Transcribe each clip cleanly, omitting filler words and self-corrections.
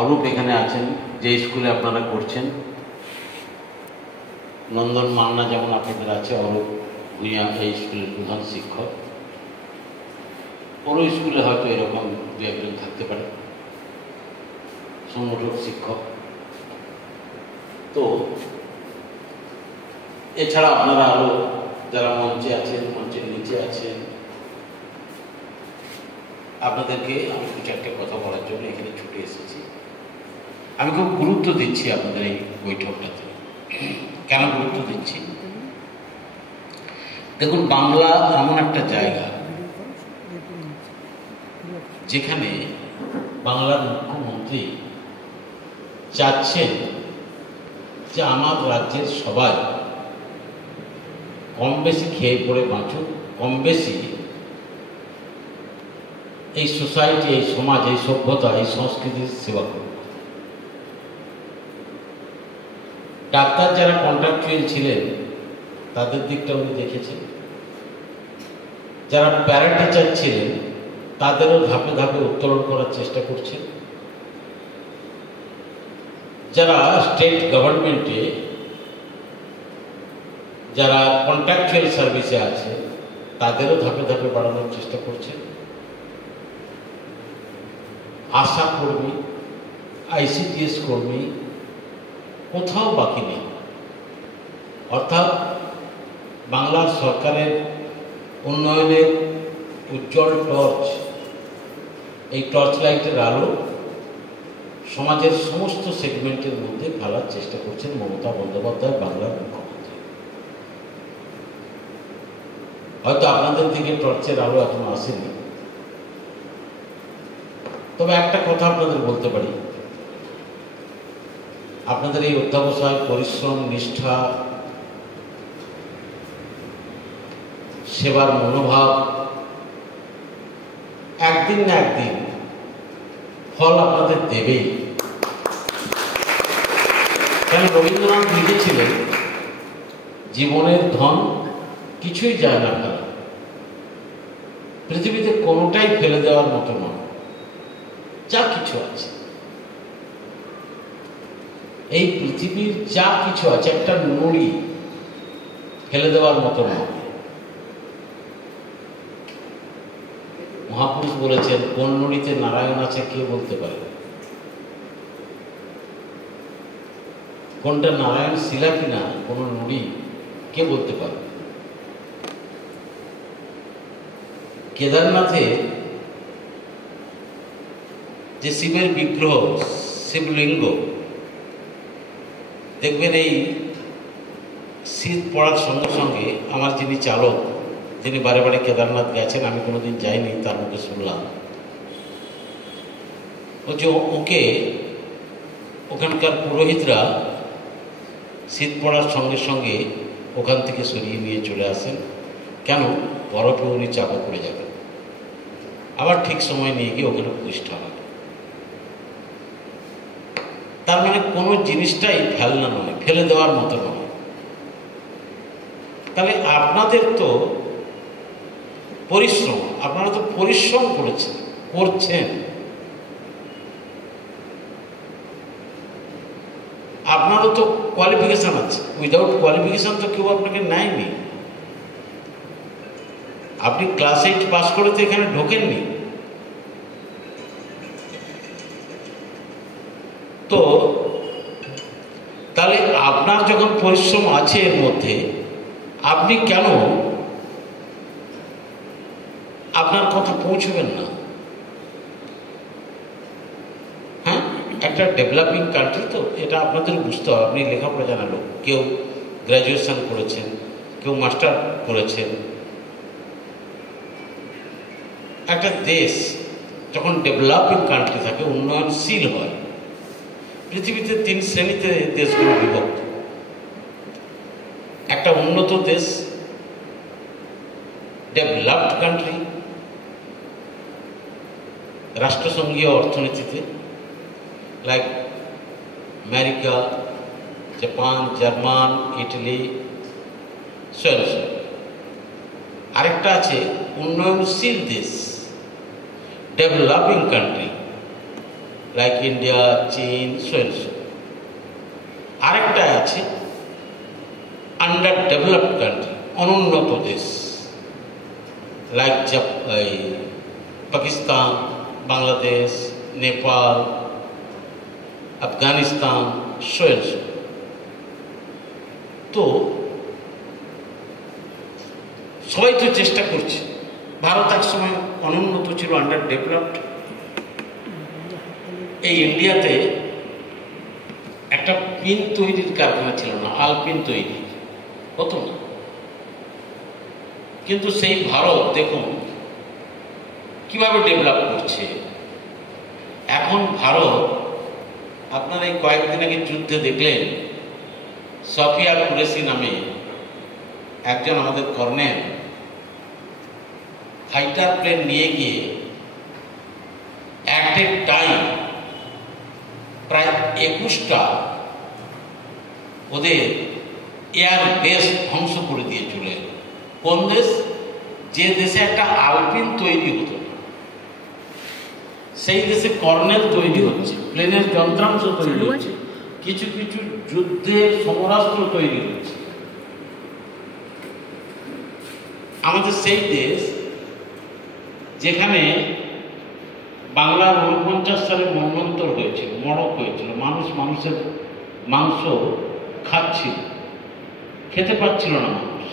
অরূপ এখানে আছেন, যে স্কুলে আপনারা করছেন। নন্দন মান্না যেমন আপনাদের আছে, অরূপ ভূঁইয়া এই স্কুলের প্রধান শিক্ষক। ওর স্কুলে হয়তো এরকম দু একজন থাকতে পারে সংগঠক শিক্ষক। তো এছাড়া আপনারা আরো যারা মঞ্চে আছেন, মঞ্চের নিচে আছেন, আপনাদেরকে আমি কিছু একটা কথা বলার জন্য এখানে ছুটে এসেছি। আমি খুব গুরুত্ব দিচ্ছি আপনাদের এই বৈঠকটাতে। কেন গুরুত্ব দিচ্ছি? দেখুন, বাংলা এমন একটা জায়গা যেখানে বাংলার মুখ্যমন্ত্রী চাচ্ছেন যে আমার রাজ্যের সবাই কম বেশি খেয়ে পড়ে বাঁচুক, কম বেশি এই সোসাইটি, এই সমাজ, এই সভ্যতা, এই সংস্কৃতির সেবা করুক। ডাক্তার যারা কন্ট্রাকচুয়াল ছিলেন তাদের দিকটা উনি দেখেছেন, যারা প্যারা টিচার ছিলেন তাদেরও ধাপে ধাপে উত্তোলন করার চেষ্টা করছেন, যারা স্টেট গভর্নমেন্টে যারা কন্ট্রাকচুয়াল সার্ভিসে আছে তাদেরও ধাপে ধাপে বাড়ানোর চেষ্টা করছেন। আশা কর্মী, আইসিডিএস কর্মী কোথাও বাকি নেই। অর্থাৎ বাংলার সরকারের উন্নয়নের উজ্জ্বল টর্চ, এই টর্চ লাইটের আলো সমাজের সমস্ত সেগমেন্টের মধ্যে ফেলার চেষ্টা করছেন মমতা বন্দ্যোপাধ্যায়, বাংলার মুখ্যমন্ত্রী। হয়তো আপনাদের দিকে টর্চের আলো এখনো আসেনি, তবে একটা কথা আপনাদের বলতে পারি, আপনাদের এই অধ্যাবসায়, পরিশ্রম, নিষ্ঠা, সেবার মনোভাব একদিন না একদিন ফল আপনাদের দেবেই। কেন রবীন্দ্রনাথ লিখেছিলেন, জীবনের ধন কিছুই যায় না ফেলা, পৃথিবীতে কোনোটাই ফেলে দেওয়ার মতো নয়, যা কিছু আছে এই পৃথিবীর, যা কিছু আছে একটা নুড়ি ফেলে দেওয়ার মতো নয়। মহাপুরুষ বলেছেন, কোন নুড়িতে নারায়ণ আছে কে বলতে পারে, কোনটা নারায়ণ শিলা কিনা কোন নুড়ি কে বলতে পারে। কেদারনাথে যে শিবের বিগ্রহ, শিবলিঙ্গ, দেখবেন এই শীত পড়ার সঙ্গে সঙ্গে আমার যিনি চালক, যিনি বারে বারে কেদারনাথ গেছেন, আমি কোনোদিন যাইনি, তার মুখে শুনলাম যে ওকে ওখানকার পুরোহিতরা শীত পড়ার সঙ্গে সঙ্গে ওখান থেকে সরিয়ে নিয়ে চলে আসেন। কেন? বরফে উনি চাপা পড়ে যাবেন, আবার ঠিক সময় নিয়ে গিয়ে ওখানে প্রতিষ্ঠা হবে। তার মানে কোনো জিনিসটাই ফেলনা নয়, ফেলে দেওয়ার মতো নয়। তাহলে আপনাদের তো পরিশ্রম, আপনারা তো পরিশ্রম করেছেন, করছেন, আপনারও তো কোয়ালিফিকেশন আছে। উইদাউট কোয়ালিফিকেশন তো কেউ আপনাকে নেয়নি। আপনি ক্লাস 8 পাস করে তো এখানে ঢোকেননি। তো তাহলে আপনার যখন পরিশ্রম আছে এর মধ্যে, আপনি কেন আপনার কথা পৌঁছবেন না? হ্যাঁ, একটা ডেভেলপিং কান্ট্রি তো, এটা আপনাদের বুঝতে হবে। আপনি লেখাপড়া জানা লোক, কেউ গ্র্যাজুয়েশন করেছেন, কেউ মাস্টার করেছেন। একটা দেশ যখন ডেভেলপিং কান্ট্রি থাকে, উন্নয়নশীল হয়, পৃথিবীতে 3 শ্রেণীতে দেশগুলো বিভক্ত। একটা উন্নত দেশ, ডেভেলপড কান্ট্রি, রাষ্ট্রসংঘীয় অর্থনীতিতে, like America, Japan, German, Italy, sorry. আরেকটা আছে উন্নয়নশীল দেশ, ডেভেলপিং কান্ট্রি, লাইক ইন্ডিয়া, চীন, সো এন্ড সো। আরেকটা আছে আন্ডার ডেভেলপড কান্ট্রি, অনুন্নত দেশ, like Pakistan, Bangladesh, Nepal, Afghanistan, so and so. তো সবাই তো চেষ্টা করছে। ভারত এক সময় অনুন্নত ছিল, আন্ডার ডেভেলপড। এই ইন্ডিয়াতে একটা পিন তৈরির কারখানা ছিল না, আলপিন তৈরি হতো না। কিন্তু সেই ভারত দেখুন কিভাবে ডেভেলপ করছে। এখন ভারত, আপনারা এই কয়েকদিন আগে যুদ্ধে দেখলেন সফিয়া কুরেশি নামে একজন আমাদের কর্নেল ফাইটার প্লেন নিয়ে গিয়ে অ্যাট এ টাইম প্রায় 21টা ওদের এয়ার বেস ধ্বংস করে দিয়ে চলে এলো। কোন দেশ? যে দেশে একটা আলপিন তৈরি হতো না, সেই দেশে কর্নেল তৈরি হচ্ছে, প্লেনের যন্ত্রাংশ তৈরি হচ্ছে, কিছু কিছু যুদ্ধের সমরাস্ত্র তৈরি হচ্ছে। আমাদের সেই দেশ যেখানে বাংলার 49 সালে মন্বন্তর হয়েছিল, মড়ক হয়েছিল, মানুষের মাংস খাচ্ছিল, খেতে পাচ্ছিল না মানুষ।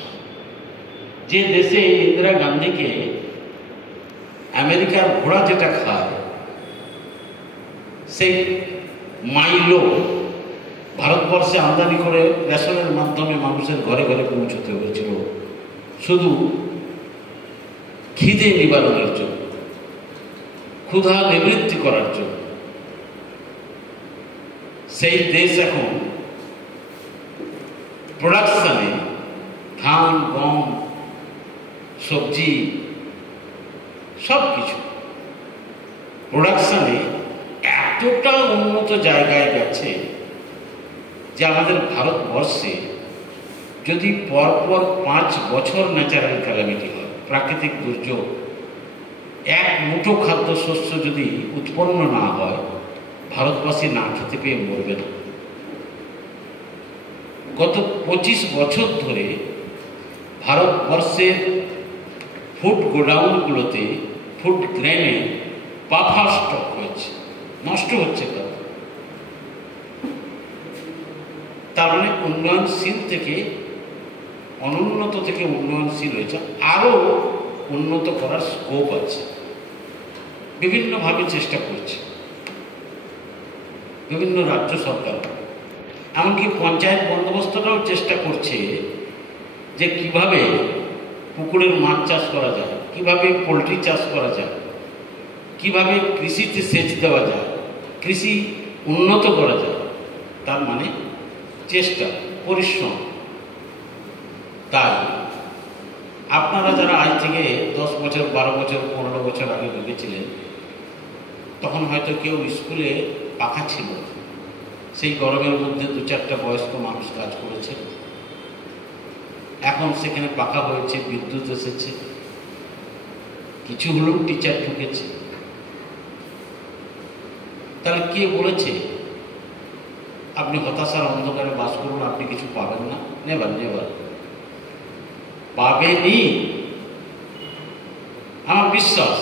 যে দেশে ইন্দিরা গান্ধীকে আমেরিকার ঘোড়া যেটা খায় সেই মাইলো ভারতবর্ষে আমদানি করে রেশনের মাধ্যমে মানুষের ঘরে ঘরে পৌঁছতে হয়েছিল, শুধু খিদে নিবারণের জন্য, ক্ষুধা নিবৃত্তি করার জন্য। সেই দেশ এখন প্রোডাকশনে ধান, গম, সবজি, সব কিছু প্রোডাকশনে এতটা উন্নত জায়গায় গেছে যে আমাদের ভারতবর্ষে যদি পরপর 5 বছর ন্যাচারাল ক্যালামিটি হয়, প্রাকৃতিক দুর্যোগ, এক মুঠো খাদ্যশস্য যদি উৎপন্ন না হয়, ভারতবাসী না খেতে পেয়ে মরবে না। গত 25 বছর ধরে ভারতবর্ষের ফুড গোডাউনগুলোতে ফুড গ্রেনে বাফার স্টক হয়েছে, নষ্ট হচ্ছে কথা। তার মানে উন্নয়নশীল থেকে, অনুন্নত থেকে উন্নয়নশীল হয়েছে, আরও উন্নত করার স্কোপ আছে। বিভিন্নভাবে চেষ্টা করছে বিভিন্ন রাজ্য সরকার, এমনকি পঞ্চায়েত বন্দোবস্তটাও চেষ্টা করছে যে কিভাবে পুকুরের মাছ চাষ করা যায়, কিভাবে পোলট্রি চাষ করা যায়, কিভাবে কৃষিতে সেচ দেওয়া যায়, কৃষি উন্নত করা যায়। তার মানে চেষ্টা, পরিশ্রম। তাই আপনারা যারা আজ থেকে 10 বছর, 12 বছর, 15 বছর আগে ঢুকেছিলেন, তখন হয়তো কেউ স্কুলে পাখা ছিল, সেই গরমের মধ্যে 2-4টা বয়স্ক মানুষ কাজ করেছে। এখন সেখানে পাখা হয়েছে, বিদ্যুৎ এসেছে, কিছু হলেও টিচার ঢুকেছে। তাহলে কে বলেছে আপনি হতাশার অন্ধকারে বাস করুন, আপনি কিছু পাবেন না? নেবার নেবার পাবেনি, আমার বিশ্বাস।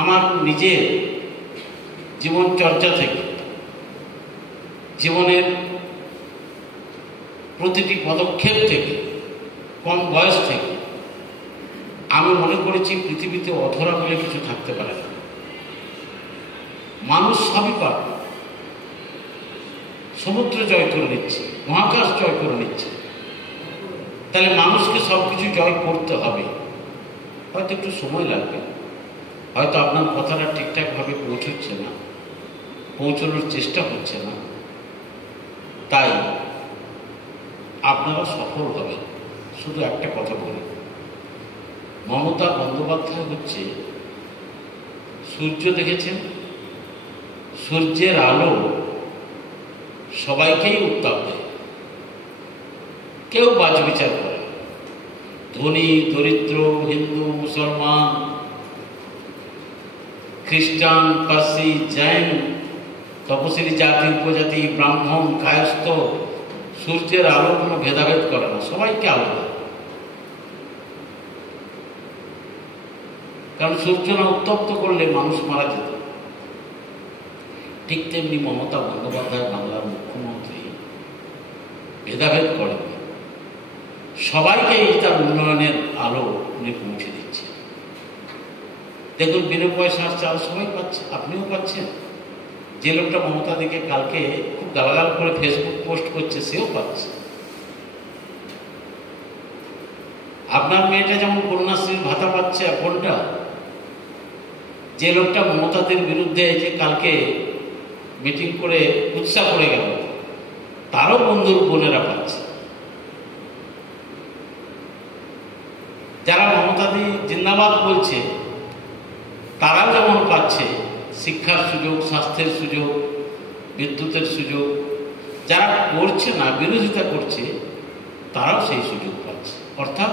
আমার নিজের জীবন চর্চা থেকে, জীবনের প্রতিটি পদক্ষেপ থেকে, কম বয়স থেকে আমি মনে করেছি পৃথিবীতে অধরা বলে কিছু থাকতে পারে না। মানুষ সবই পারে, সমুদ্র জয় করে নিচ্ছে, মহাকাশ জয় করে নিচ্ছে। তাহলে মানুষকে সব কিছু জয় করতে হবে। হয়তো একটু সময় লাগবে, হয়তো আপনার কথাটা ঠিকঠাকভাবে পৌঁছচ্ছে না, পৌঁছানোর চেষ্টা হচ্ছে না, তাই আপনারা সফল হবেন। শুধু একটা কথা বলি, মমতা বন্দ্যোপাধ্যায় হচ্ছে সূর্য, দেখেছেন? সূর্যের আলো সবাইকেই উত্তাপ দেয়, কেউ বাছবিচার করে, ধনী দরিদ্র, হিন্দু মুসলমান, খ্রিস্টান, পার্সি, জৈন, তপশিলি জাতি, উপজাতি, ব্রাহ্মণ, কায়স্থ, সূর্যের আলো কোনো ভেদাভেদ করে না, সবাইকে আলো দেয়। কারণ সূর্য না উত্তপ্ত করলে মানুষ মারা যেত। ঠিক তেমনি মমতা বন্দ্যোপাধ্যায় বাংলার মুখ্যমন্ত্রী ভেদাভেদ করেন, সবাইকে এই তার উন্নয়নের আলো উনি পৌঁছে দিচ্ছে। দেখুন, বিনা পয়সার চাল সবাই পাচ্ছে, আপনিও পাচ্ছেন। যে লোকটা মমতা দিকে কালকে খুব গালাগাল করে ফেসবুক পোস্ট করছে, সেও পাচ্ছে। আপনার মেয়েটা যেমন কন্যাশ্রীর ভাতা পাচ্ছে, কোনটা? যে লোকটা মমতাদের বিরুদ্ধে যে কালকে মিটিং করে উৎসাহ করে গেল, তারও বন্ধুর বোনেরা পাচ্ছে। যারা মমতাদি জিন্দাবাদ বলছে, তারাও যেমন পাচ্ছে শিক্ষার সুযোগ, স্বাস্থ্যের সুযোগ, বিদ্যুতের সুযোগ। যারা করছে না, বিরোধিতা করছে, তারাও সেই সুযোগ পাচ্ছে। অর্থাৎ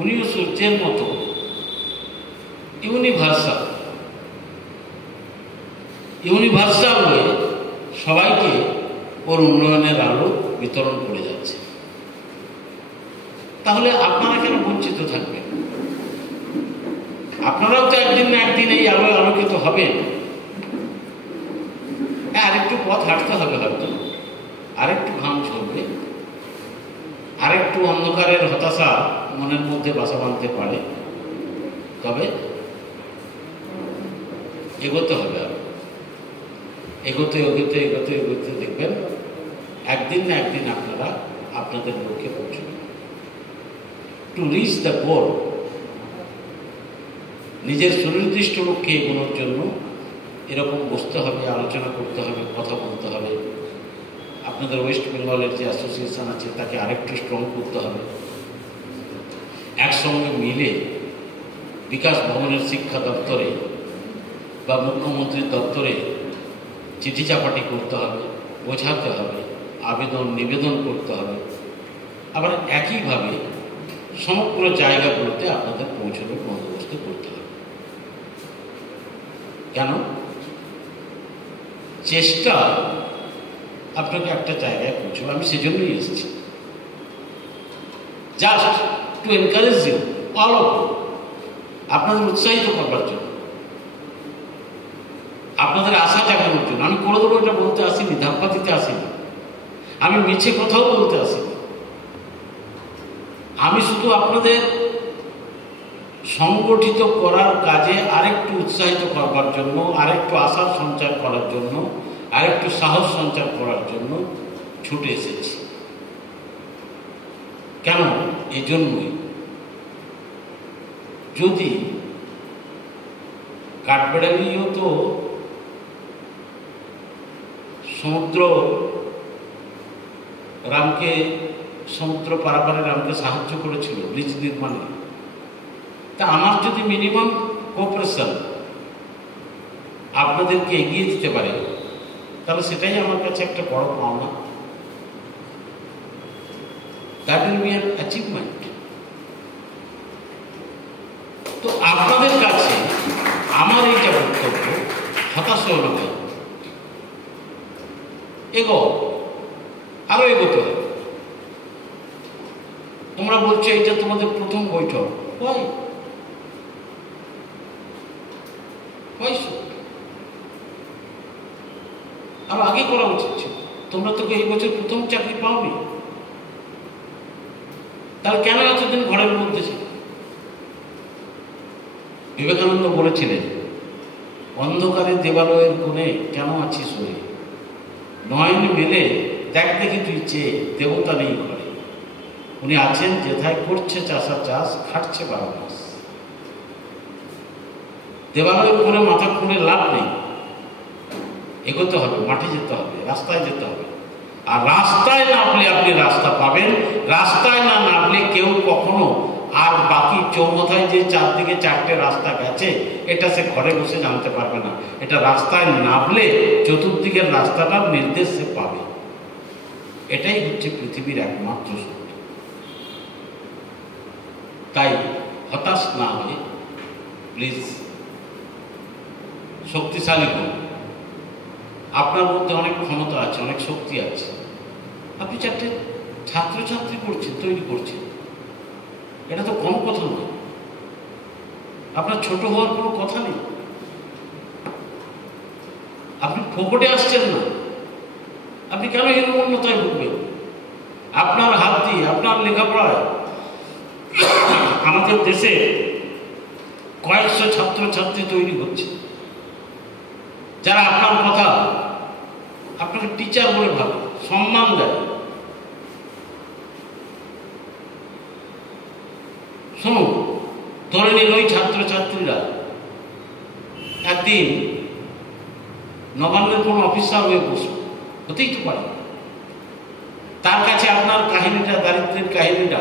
উনিও সূর্যের মতো ইউনিভার্সাল হয়ে সবাইকে ওর উন্নয়নের আলো বিতরণ করে যাচ্ছে। তাহলে আপনারা কেন বঞ্চিত থাকবেন? আপনারাও তো একদিন না একদিন এই আলোয় আলোকিত হবেন। আরেকটু পথ হাঁটতে হবে, হয়তো আরেকটু ঘাম ঝরবে, আরেকটু অন্ধকারের হতাশা মনের মধ্যে বাসা বাঁধতে পারে, তবে এগোতে হবে। আর এগোতে এগোতে এগোতে এগোতে দেখবেন একদিন না একদিন আপনারা আপনাদের লক্ষ্যে পৌঁছবেন। টু রিচ দ্য গোল, নিজের সুনির্দিষ্ট লক্ষ্যে এগোনোর জন্য এরকম বসতে হবে, আলোচনা করতে হবে, কথা বলতে হবে। আপনাদের ওয়েস্ট বেঙ্গলের যে অ্যাসোসিয়েশন আছে তাকে আরেকটু স্ট্রং করতে হবে। একসঙ্গে মিলে বিকাশ ভবনের শিক্ষা দপ্তরে বা মুখ্যমন্ত্রীর দপ্তরে চিঠি চাপাটি করতে হবে, বোঝাতে হবে, আবেদন নিবেদন করতে হবে। আবার একইভাবে সমগ্র জায়গাগুলোতে আপনাদের পৌঁছানোর বন্দোবস্ত করতে হবে। কেন? চেষ্টা আপনাকে একটা জায়গায় পৌঁছবে। আমি সেজন্যই এসেছি, just to encourage you all of you, আপনাদের উৎসাহিত করবার জন্য, আপনাদের আশা জাগানোর জন্য। আমি করে দেবো এটা বলতে আসিনি, ধাপ্পা দিতে আসিনি, আমি মিছে কথাও বলতে আসিনি। আমি শুধু আপনাদের সংগঠিত করার কাজে আরেকটু উৎসাহিত করবার জন্য, আরেকটু আশার সঞ্চার করার জন্য, আরেকটু সাহস সঞ্চার করার জন্য ছুটে এসেছি। কেন? এই জন্যই, যদি কাঠবেড়ালিও তো সমুদ্র পারাপারে রামকে সাহায্য করেছিল ব্রিজ নির্মাণে, তা আমার যদি মিনিমাম কোঅপারেশন আপনাদেরকে এগিয়ে দিতে পারে, তাহলে সেটাই আমার কাছে একটা বড় পাওনা। That will be an achievement. তো আপনাদের কাছে আমার এইটা বক্তব্য, হতাশ হল না ভাই, আরো এগোতে হবে। তোমরা বলছো এটা তোমাদের প্রথম বৈঠক, আরো আগে করা উচিত ছিল। তোমরা তো এই বছর প্রথম চাকরি পাওনি, তাহলে কেন এতদিন ঘরের মধ্যে ছিল? বিবেকানন্দ বলেছিলেন, অন্ধকারে দেবালয়ের কোণে কেন আছিস ওই, নয়ন মেলে দেখ দেখি তুই চেয়ে, দেবতা নেই ঘরে। উনি আছেন যেথায় করছে চাষা চাষ, খাটছে 12 মাস। দেবালয়ের কোণে মাথা খুলে লাভ নেই, এগোতে হবে, মাঠে যেতে হবে, রাস্তায় যেতে হবে। আর রাস্তায় নামলে আপনি রাস্তা পাবেন, রাস্তায় না নামলে কেউ কখনো আর বাকি চৌমাথায় যে চারদিকে 4টে রাস্তা গেছে এটা সে ঘরে বসে জানতে পারবে না। এটা রাস্তায় নামলে চতুর্দিকের রাস্তাটার নির্দেশ সে পাবে। এটাই হচ্ছে পৃথিবীর একমাত্র সত্য। তাই হতাশ না হয়ে প্লিজ শক্তিশালী হন, আপনার মধ্যে অনেক ক্ষমতা আছে, অনেক শক্তি আছে, আপনি 4টে ছাত্রছাত্রী করছেন, তৈরি করছেন, এটা তো কম কথা নয়। আপনার ছোট হওয়ার কোনো কথা নেই, আপনি ফোকটে আসছেন না, আপনি কেন হীনমন্যতায় ভুগবেন? আপনার হাত দিয়ে, আপনার লেখাপড়ায় আমাদের দেশে কয়েকশো ছাত্রছাত্রী তৈরি হচ্ছে, যারা আপনার কথা, আপনাকে টিচার বলে ভাবে, সম্মান দেয়। শুনুন, ধরে নিন ওই ছাত্রছাত্রীরা একদিন নবান্নের কোনো অফিসার হয়ে বসল, হতেই তো পারে। তার কাছে আপনার কাহিনীটা, দারিদ্রের কাহিনীটা,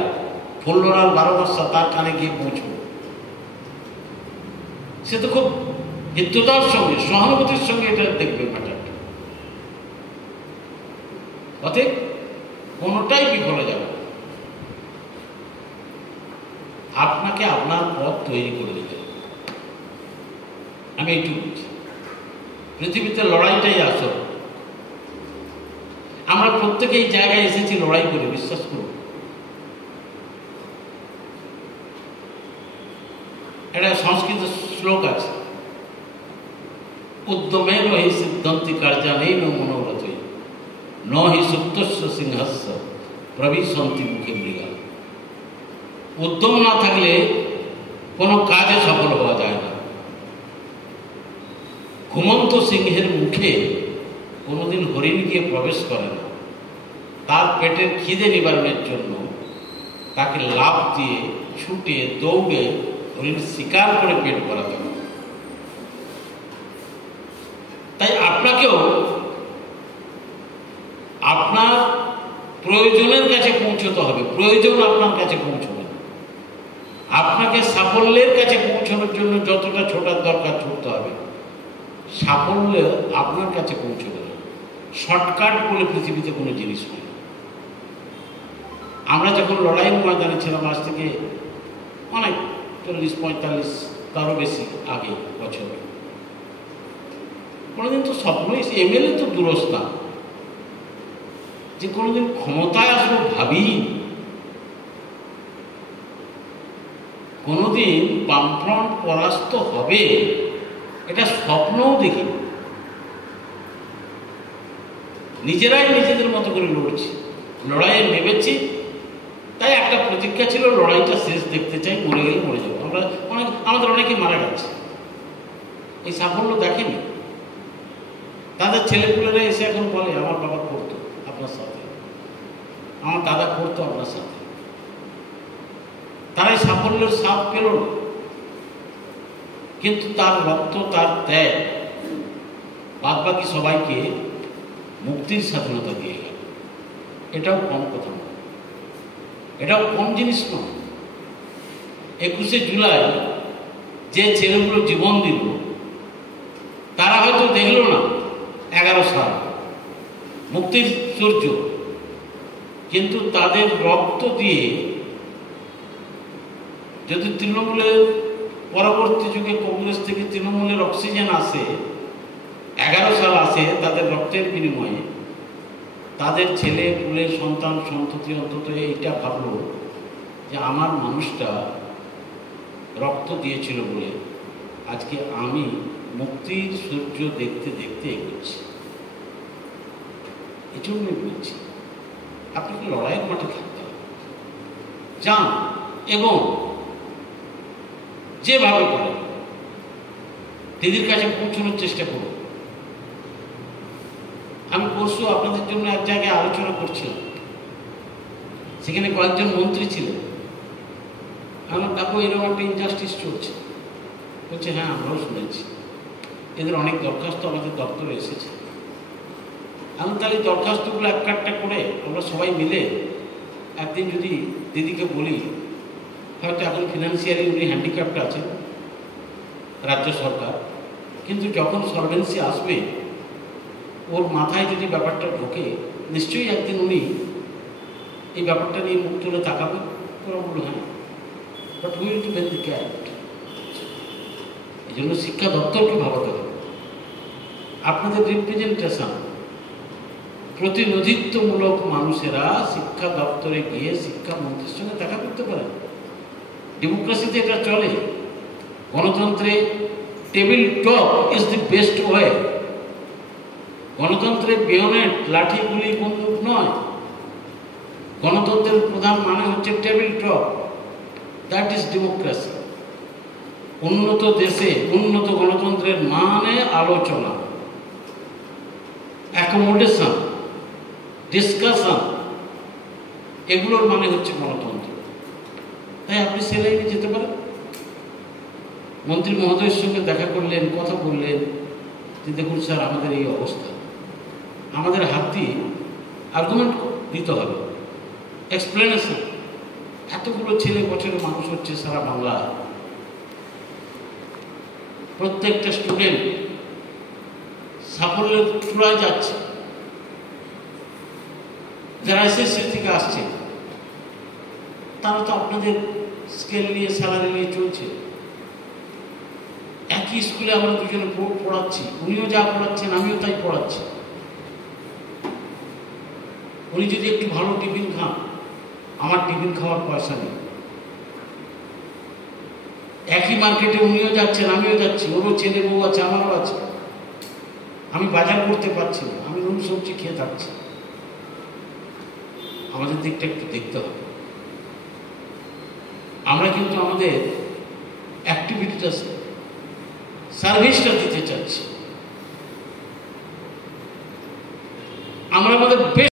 ফুল্লরার 12 বর্ষা তার কানে গিয়ে পৌঁছল। সে তো খুব হৃদ্যতার সঙ্গে, সহানুভূতির সঙ্গে এটা দেখবে ব্যাপারটা। অতএব কোনোটাই বিফলে যাবে, আপনাকে আপনার পথ তৈরি করে দিতে হবে। আমি এইটুকু বলছি, পৃথিবীতে লড়াইটাই আসল। আমরা প্রত্যেকেই জায়গায় এসেছি লড়াই করে, বিশ্বাস করুন। একটা সংস্কৃত শ্লোক আছে, উদ্যমেন হি সিদ্ধন্তি কার্যানেন মনোরথৈ ন হি সুপ্তস্য সিংহস্য প্রবিশন্তি মুখে মৃগা। উদ্যম না থাকলে কোনো কাজে সফল হওয়া যায় না। ঘুমন্ত সিংহের মুখে কোনোদিন হরিণ গিয়ে প্রবেশ করে না। তার পেটের খিদে নিবারণের জন্য তাকে লাফ দিয়ে, ছুটে, দৌড়ে হরিণ শিকার করে পেট ভরাতে হবে। তাই আপনাকেও আপনার প্রয়োজনের কাছে পৌঁছতে হবে। প্রয়োজন আপনার কাছে পৌঁছবে, আপনাকে সাফল্যের কাছে পৌঁছানোর জন্য যতটা ছোটার দরকার ছুটতে হবে। সাফল্য আপনার কাছে পৌঁছবে না। শর্টকাট বলে পৃথিবীতে কোনো জিনিস নেই। আমরা যখন লড়াইয়ের ময়দানে ছিলাম, আজ থেকে অনেক 40-45 তারও বেশি আগে বছর, কোনোদিন তো স্বপ্নই, এমএলএ তো দূরস্থা, যে কোনোদিন ক্ষমতায় আসবো ভাবি। কোনোদিন বামফ্রন্ট পরাস্ত হবে এটা স্বপ্নও দেখি। নিজেরাই নিজেদের মতো করে লড়ছি, লড়াইয়ে নেমেছি। তাই একটা প্রতিজ্ঞা ছিল, লড়াইটা শেষ দেখতে চাই, মরে গেলে মরে যাবো। আমাদের অনেকে মারা গেছে, এই সাফল্য দেখেনি। তাদের ছেলেপুলেরা এসে এখন বলে, আমার বাবা করতো আপনার সাথে, আমার দাদা করতো আপনার সাথে। তারা এই সাফল্যের স্বাদ পেল না, কিন্তু তার রক্ত, তার ত্যাগ বাদ বাকি সবাইকে মুক্তির স্বাধীনতা দিয়ে গেল। এটাও কম কথা নয়, এটাও কম জিনিস নয়। 21শে জুলাই যে ছেলেগুলো জীবন দিল, তারা হয়তো দেখল না 11 সাল মুক্তির সূর্য, কিন্তু তাদের রক্ত দিয়ে যদি তৃণমূলের পরবর্তী যুগে কংগ্রেস থেকে তৃণমূলের অক্সিজেন আসে, 11 সাল আসে তাদের রক্তের বিনিময়ে, তাদের ছেলে পুলে, সন্তান সন্ততি অন্তত এইটা ভাবলো যে আমার মানুষটা রক্ত দিয়েছিল বলে আজকে আমি মুক্তির সূর্য দেখতে দেখতে এগোচ্ছি। এই জন্যই বলছি, আপনাকে লড়াইয়ের মাঠে থাকতে হবে, যান এবং যেভাবে করেন দিদির কাছে পৌঁছানোর চেষ্টা করুন। আমি পরশু আপনাদের জন্য এক জায়গায় আলোচনা করছিলাম, সেখানে কয়েকজন মন্ত্রী ছিলেন। আমার দেখো এরকম একটা ইনজাস্টিস চলছে, বলছে হ্যাঁ আমরাও শুনেছি, এদের অনেক দরখাস্ত আমাদের দপ্তরে এসেছে। আমি তাহলে দরখাস্তগুলো একটা করে আমরা সবাই মিলে একদিন যদি দিদিকে বলি, হয়তো এখন ফিনান্সিয়ালি উনি হ্যান্ডিক্যাপ্ট আছেন, রাজ্য সরকার, কিন্তু যখন সলভেন্সি আসবে ওর মাথায় যদি ব্যাপারটা ঢোকে, নিশ্চয়ই একদিন উনি এই ব্যাপারটা নিয়ে মুখ তুলে তাকাবেন। ওরা বলল হ্যাঁ, but will to bell the cat. এই জন্য শিক্ষা দপ্তরকে ভাবাতে হবে, আপনাদের রিপ্রেজেন্টেশন, প্রতিনিধিত্বমূলক মানুষেরা শিক্ষা দপ্তরে গিয়ে শিক্ষামন্ত্রীর সঙ্গে দেখা করতে পারেন। ডেমোক্রেসিতে এটা চলে। গণতন্ত্রে table talk is the best way. গণতন্ত্রে বেয়নেট, লাঠি, গুলি, বন্দুক নয়। গণতন্ত্রের প্রধান মানে হচ্ছে table talk. That is democracy. উন্নত দেশে উন্নত গণতন্ত্রের মানে আলোচনা, অ্যাকোমোডেশন, ডিসকাশন, এগুলোর মানে হচ্ছে গণতন্ত্র। তাই আপনি সে লাইনে যেতে পারেন। মন্ত্রী মহোদয়ের সঙ্গে দেখা করলেন, কথা বললেন যে দেখুন স্যার আমাদের এই অবস্থা, আমাদের হাত দিয়ে আর্গুমেন্ট দিতে হবে, এক্সপ্লেনেশন। এতগুলো ছেলে বছরে মানুষ হচ্ছে সারা বাংলা, প্রত্যেকটা স্টুডেন্ট সাফল্যের চূড়ায় যাচ্ছে, যারা এসএসসি থেকে আসছে তারা তো আপনাদের স্কেল নিয়ে, স্যালারি নিয়ে চলছে। একই স্কুলে আমরা দুজনে পড়াচ্ছি, উনিও যা পড়াচ্ছেন আমিও তাই পড়াচ্ছি। উনি যদি একটু ভালো টিফিন খান, আমার টিফিন খাওয়ার পয়সা নেই। একই মার্কেটে উনিও যাচ্ছেন আমিও যাচ্ছি, ওরও ছেলে বউ আছে আমারও আছে। আমি বাজার করতে পারছি না, আমি নুন সবজি খেয়ে থাকছি। আমাদের দিকটা একটু দেখতে হবে। আমরা কিন্তু আমাদের অ্যাক্টিভিটিটা, সার্ভিসটা দিতে চাচ্ছি। আমরা আমাদের